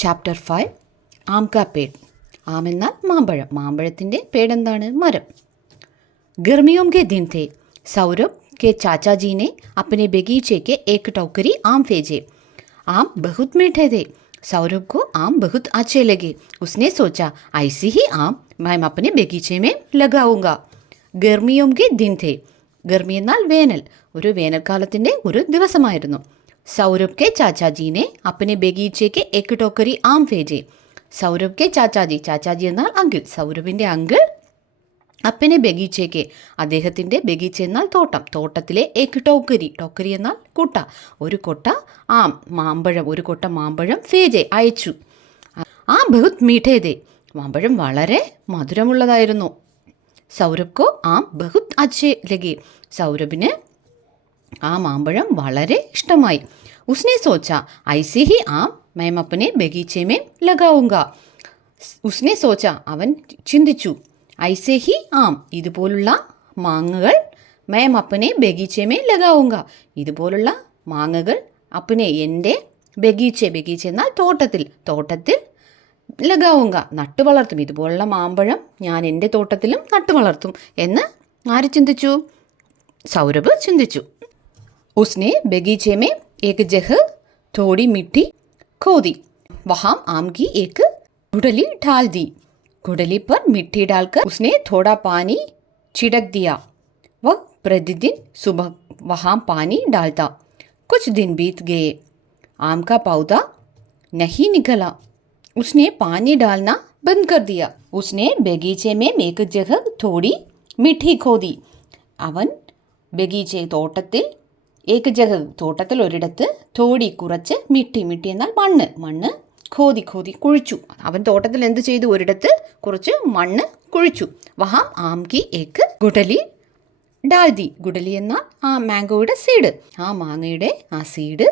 Chapter 5 ആം കാ പേട്. ആം എന്നാൽ മാമ്പഴം. മാമ്പഴത്തിൻ്റെ പേടെന്താണ്? മരം. गर्मियों के दिन थे. सौरभ के चाचा जी ने अपने बगीचे के एक टोकरी आम भेजे. आम बहुत मीठे थे. सौरभ को आम बहुत अच्छे लगे. उसने सोचा ऐसे ही आम मैं अपने बगीचे में लगाऊंगा. गर्मियों के दिन थे. ഗർമി എന്നാൽ വേനൽ. ഒരു വേനൽക്കാലത്തിൻ്റെ ഒരു ദിവസമായിരുന്നു. സൗരഭ് കെ ചാച്ചാജീനെ അപ്പനെ ബഗീച്ചയ്ക്ക് എക്ക് ടോക്കരി ആം ഭേജെ. സൗരഭ് കെ ചാച്ചാജി, ചാച്ചാജി എന്നാൽ അങ്കിൾ. സൗരഭിൻ്റെ അങ്കിൾ അപ്പനെ ബഗീച്ചയ്ക്ക്, അദ്ദേഹത്തിൻ്റെ ബഗീച്ച എന്നാൽ തോട്ടം, തോട്ടത്തിലെ എക്ക് ടോക്കരി, ടോക്കരി എന്നാൽ കുട്ട, ഒരു കൊട്ട ആം മാമ്പഴം, ഒരു കൊട്ട മാമ്പഴം ഭേജെ അയച്ചു. ആം ബഹുത് മീഠേതേ, മാമ്പഴം വളരെ മധുരമുള്ളതായിരുന്നു. സൗരഭ് കോ ആം ബഹുത് അച്ഛേ ലഗേ, സൗരഭിന് ആ മാമ്പഴം വളരെ ഇഷ്ടമായി. ഉസ്നെ സോച്ച ഐസേ ഹി ആം मैं अपने बगीचे में लगाऊंगा. ഉസ്നെ സോച്ച അവൻ ചിന്തിച്ചു. ഐസേ ഹി ആം ഇതുപോലുള്ള മാങ്ങകൾ मैं अपने बगीचे में लगाऊंगा, ഇതുപോലുള്ള മാങ്ങകൾ അപ്പനെ എൻ്റെ ബഗീച്ച, ബഗീച്ച എന്നാൽ തോട്ടത്തിൽ, തോട്ടത്തിൽ ലഗാവുങ്ക നട്ടു വളർത്തും, ഇതുപോലുള്ള മാമ്പഴം ഞാൻ എൻ്റെ തോട്ടത്തിലും നട്ടു വളർത്തും എന്ന് ആര് ചിന്തിച്ചു? സൗരഭ് ചിന്തിച്ചു. उसने बगीचे में एक जगह थोड़ी मिट्टी खोदी. वहाँ आम की एक गुठली डाल दी. गुठली पर मिट्टी डालकर उसने थोड़ा पानी छिड़क दिया. वह प्रतिदिन सुबह वहाँ पानी डालता. कुछ दिन बीत गए. आम का पौधा नहीं निकला. उसने पानी डालना बंद कर दिया. उसने बगीचे में एक जगह थोड़ी मिट्टी खोदी. അവൻ ബഗീച്ച തോട്ടത്തിൽ ഏക ജഗ തോട്ടത്തിൽ ഒരിടത്ത് തോടി കുറച്ച് മിട്ടി, മിട്ടി എന്നാൽ മണ്ണ്, മണ്ണ് ഖോദി, ഖോദി കുഴിച്ചു. അവൻ തോട്ടത്തിൽ എന്ത് ചെയ്തു? ഒരിടത്ത് കുറച്ച് മണ്ണ് കുഴിച്ചു. വഹാം ആം കി ഏക്ക് ഗുഡലി ഡാൽദി. ഗുഡലി എന്നാൽ ആ മാംഗോയുടെ സീഡ്, ആ മാങ്ങയുടെ ആ സീഡ്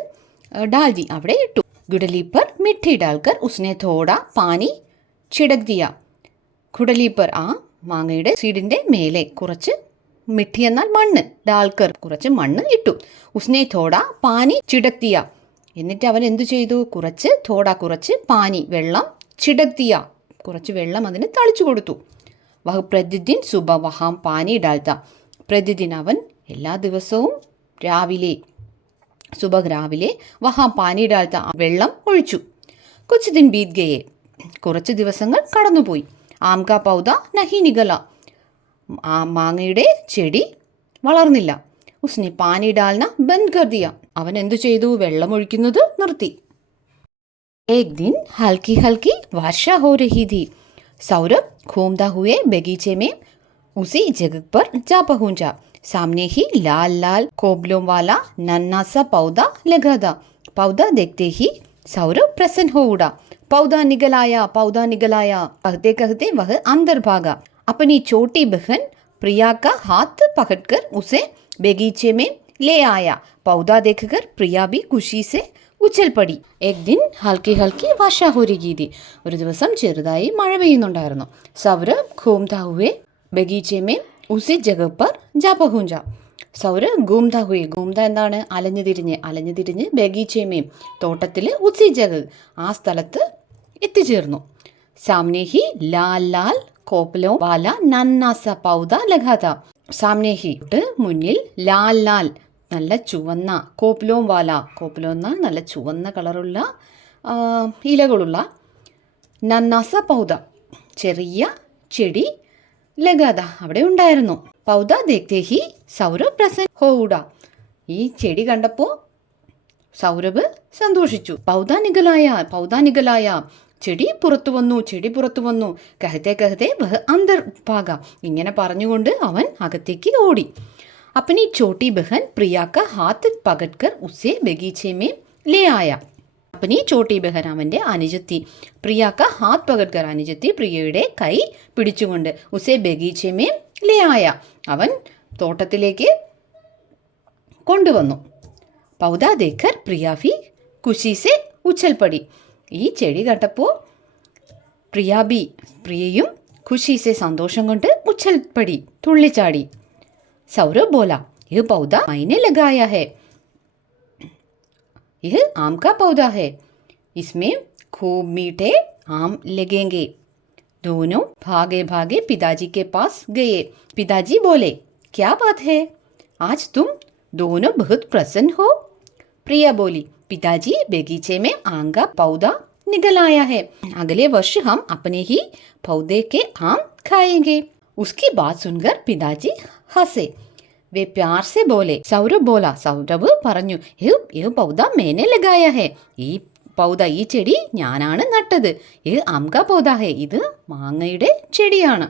ഡാൽദി അവിടെ ഇട്ടു. ഗുഡലി പർ മിട്ടി ഡാൽക്കർ ഉസ്നെ തോട പാനി ചിടക് ദിയ. ഗുഡലി പർ ആ മാങ്ങയുടെ സീഡിൻ്റെ മേലെ കുറച്ച് മിട്ടി എന്നാൽ മണ്ണ്, ഡാൽക്കർ കുറച്ച് മണ്ണ് ഇട്ടു. ഉസ്നെ തോട പാനി ചിടക്തിയ. എന്നിട്ട് അവൻ എന്തു ചെയ്തു? കുറച്ച് തോട കുറച്ച് പാനി വെള്ളം, ചിടക്തിയ കുറച്ച് വെള്ളം അതിന് തളിച്ചു കൊടുത്തു. വഹ് പ്രതിദിൻ സുബ വഹാം പാനി ഡാൽത്ത. പ്രതിദിൻ അവൻ എല്ലാ ദിവസവും രാവിലെ, സുബഹ് രാവിലെ വഹാം പാനി ഡാൽത്ത വെള്ളം ഒഴിച്ചു. കുച്ച് ദിൻ ബീത് ഗയേ, കുറച്ച് ദിവസങ്ങൾ കടന്നുപോയി. ആംകാ പൗദ നഹി നിഗല, ആ മാങ്ങയുടെ ചെടി വളർന്നില്ല. ഉസ്നെ പാനി ഡാൽന ബന്ദ് കർ ദിയ, അവൻ എന്തു ചെയ്തു? വെള്ളം ഒഴിക്കുന്നത് നിർത്തി. एक दिन हल्की हल्की वर्षा हो रही थी. सौरभ घूमता हुए बगीचे में उसी जगह पर जा पहुंचा. सामने ही लाल लाल कोबलों वाला नन्हा सा पौधा लगा था. पौधा देखते ही सौरभ प्रसन्न हो उड़ा. पौधा निकल आया, पौधा निकल आया, कहते कहते वह अंदर भागा. अपनी छोटी बहन प्रिया का हाथ पकड़कर उसे बगीचे में ले आया. पौधा देखकर प्रिया भी खुशी से ഉച്ചൽ പടി. एक दिन हल्की हल्की वर्षा हो रही थी. ഒരു ദിവസം ചെറുതായി മഴ പെയ്യുന്നുണ്ടായിരുന്നു. സൗരഭ് घूमता हुए बगीचे में उसी जगह पर जा पहुंचा. സൗരഭ് घूमता हुए, घूमता എന്താണ്? അലഞ്ഞു തിരിഞ്ഞ്, അലഞ്ഞു തിരിഞ്ഞ് ബഗീച്ചേമേം തോട്ടത്തിൽ ഉസി ജഗ ആ സ്ഥലത്ത് എത്തിച്ചേർന്നു. സാമനെ ഹി ലാൽ ലാൽ കോപ്പലോ വാല നന്നാ സ പൗദ ലഗാ താ. സാമനെ ഹി മുന്നിൽ ലാൽ ലാൽ നല്ല ചുവന്ന, കോപ്പലോ വാല, കോപ്പലോ എന്നാൽ നല്ല ചുവന്ന കളറുള്ള ഇലകളുള്ള, നന്നാസ പൗദ ചെറിയ ചെടി ലഗാത അവിടെ ഉണ്ടായിരുന്നു. പൗദ ദേഖ്തേ ഹി സൗരഭ് പ്രസन्न ഹോഉഡ. ഈ ചെടി കണ്ടപ്പോൾ സൗരഭ് സന്തോഷിച്ചു. പൗദ നിഗലായ, പൗദ നിഗലായ, ചെടി പുറത്തു വന്നു, ചെടി പുറത്തു വന്നു. കഹത്തെ കഹത്തെ വഹ് അന്തർ ഭാഗ, ഇങ്ങനെ പറഞ്ഞുകൊണ്ട് അവൻ അകത്തേക്ക് ഓടി. अपनी छोटी बहन प्रिया का हाथ पकड़कर उसे बगीचे में ले आया. अपनी छोटी बहन അവൻ്റെ അനുജത്തി, പ്രിയാക്ക ഹാത്ത് പകഡ്കർ, അനുജത്തി പ്രിയയുടെ കൈ പിടിച്ചുകൊണ്ട് ഉസേ ബഗീച്ചെ മേ ലേ ആയ, അവൻ തോട്ടത്തിലേക്ക് കൊണ്ടുവന്നു. പൗദ ദേഖർ പ്രിയ ഭി ഖുശി സെ ഉച്ചൽ പടി. ഈ ചെടി കണ്ടപ്പോൾ പ്രിയാബി, പ്രിയയും ഖുശി സെ സന്തോഷം കൊണ്ട് ഉച്ചൽ പടി തുള്ളിച്ചാടി. सौरभ बोला यह पौधा मैंने लगाया है, यह आम का पौधा है, इसमें खूब मीठे आम लगेंगे। दोनों भागे भागे पिताजी के पास गए। पिताजी बोले, क्या बात है, आज तुम दोनों बहुत प्रसन्न हो? प्रिया बोली, पिताजी बगीचे में आम का पौधा निकल आया है, अगले वर्ष हम अपने ही पौधे के आम खाएंगे। उसकी बात सुनकर पिताजी हंसे। वे प्यार से बोले, സൗരഭ് बोला, സൗരഭ് പറഞ്ഞു, ये पौधा मैंने लगाया है, ഈ പൗധ, ഈ ചെടി ഞാനാണ് നട്ടത്. ഇത് ആം കാ പൗധ ഹെ, ഇത് മാങ്ങയുടെ ചെടിയാണ്.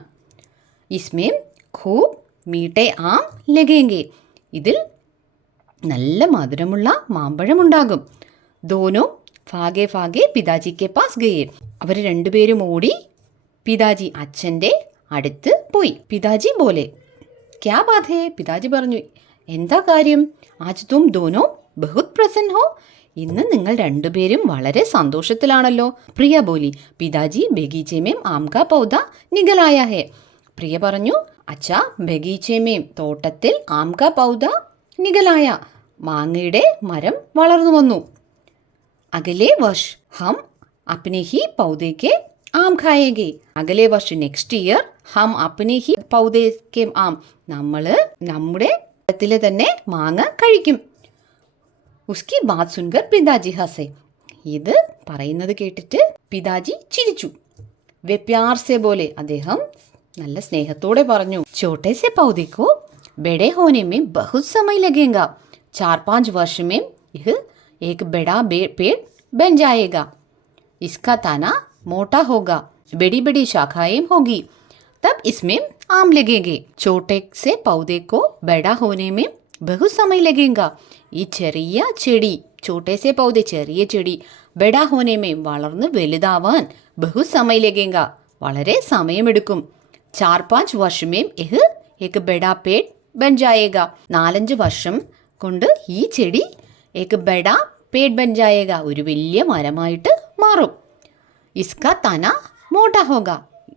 ഇസ്മേം ഖൂബ് മീഠെ ആം ലഗേംഗെ, ഇതിൽ നല്ല മധുരമുള്ള മാമ്പഴമുണ്ടാകും. ദോനോ ഭാഗെ ഭാഗെ പിതാജിക്ക് പാസ് ഗയേ, അവർ രണ്ടുപേരും ഓടി പിതാജി അച്ഛൻ്റെ അടുത്ത് പോയി. പിതാജി ബോലെ, ക്യാ ബാത് ഹേ, പിതാജി പറഞ്ഞു, എന്താ കാര്യം? ആജ് തും ദോനോ ബഹുത് പ്രസन्न ഹോ, ഇന്ന് നിങ്ങൾ രണ്ടുപേരും വളരെ സന്തോഷത്തിലാണല്ലോ. പ്രിയ ബോലി, പിതാജി ബഗീച്ചേമേം ആം കാ പൗധ നികലായ ഹേ. പ്രിയ പറഞ്ഞു, അച്ഛാ ബഗീച്ചേമേം, തോട്ടത്തിൽ ആം കാ പൗധ നികലായ, മാങ്ങയുടെ മരം വളർന്നു വന്നു. അഗലേ വർഷ് ഹം അപ്നെ ഹി പൗധേ കെ ആം ഖായേംഗെ, അഗലേ വർഷ് നെക്സ്റ്റ് ഇയർ ഹം അപ്നെ ഹി പൗധേ കെ ആം, നമ്മൾ നമ്മുടെ തോട്ടത്തിലെ തന്നെ മാങ്ങ കഴിക്കും. ഉസ്കി ബാത് സുൻകർ പിതാജി ഹസെ, ഇത് പറയുന്നത് കേട്ടിട്ട് പിതാജി ചിരിച്ചു. വെ പ്യാർ സെ ബോലെ, അദ്ദേഹം നല്ല സ്നേഹത്തോടെ പറഞ്ഞു, छोटे से पौधे को बड़े होने में बहुत समय लगेगा, 4-5 वर्ष में यह एक बड़ा पेड़ बन जाएगा, इसका तना मोटा होगा, बड़ी बड़ी शाखाएं होगी, तब इसमें आम लगेंगे. छोटे से पौधे को बड़ा होने में बहुत समय लगेगा, ഈ ചെറിയ ചെടി, छोटे से पौधे ചെറിയ ചെടി, ബഡാ ഹോനെ മേ വളർന്ന് വലുതാവാൻ ബഹു സമയം ലഗേംഗ, വളരെ സമയമെടുക്കും. 4-5 വർഷം മേ യഹ് ഏക് ബഡാ പേട് ബൻ ജായേഗ, 4-5 വർഷം കൊണ്ട് ഈ ചെടി ഏക് ബഡാ പേട് ബൻ ജായേഗ, ഒരു വലിയ മരമായിട്ട് മാറും. ഇസ്കാ തന മോട്ടാ ഹോഗ,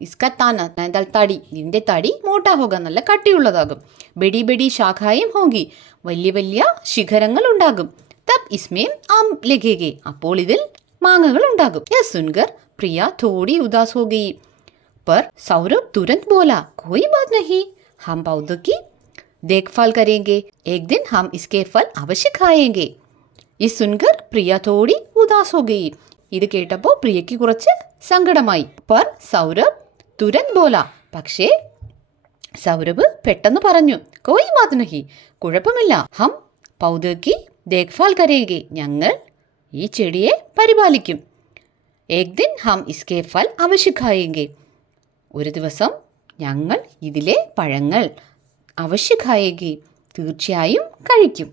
ഇസ്കാ തന എന്നാൽ തടി, ഇതിൻ്റെ തടി മോട്ടാ ഹോഗ, നല്ല കട്ടിയുള്ളതാകും. ബഡി ബഡി ശാഖായും ഹോഗി, വലിയ വലിയ ശിഖരങ്ങൾ ഉണ്ടാകും. തബ് ഇസ്മേം ആം ലഗേഗെ, അപ്പോൾ ഇതിൽ മാങ്ങകൾ ഉണ്ടാകും. യഹ് സുൻകർ പ്രിയ തോടി ഉദാസ് ഹോ ഗയി. पर सौरभ तुरंत बोला, कोई बात नहीं, हम पौधों की देखभाल करेंगे, एक दिन हम इसके फल अवश्य खाएंगे. ये सुनकर प्रिया थोड़ी उदास हो गई. ഇത് കേട്ടപ്പോൾ പ്രിയയ്ക്ക് കുറച്ച് സങ്കടമായി. पर सौरभ तुरंत बोला, പക്ഷേ സൗരഭ് പെട്ടെന്ന് പറഞ്ഞു, कोई बात नहीं, കുഴപ്പമില്ല, हम पौधों की देखभाल करेंगे, ഞങ്ങൾ ഈ ചെടിയെ പരിപാലിക്കും. एक दिन हम इसके फल अवश्य खाएंगे, ഒരു ദിവസം ഞങ്ങൾ ഇതിലെ പഴങ്ങൾ അവശ്യ ഖായേഗി, തീർച്ചയായും കഴിക്കും.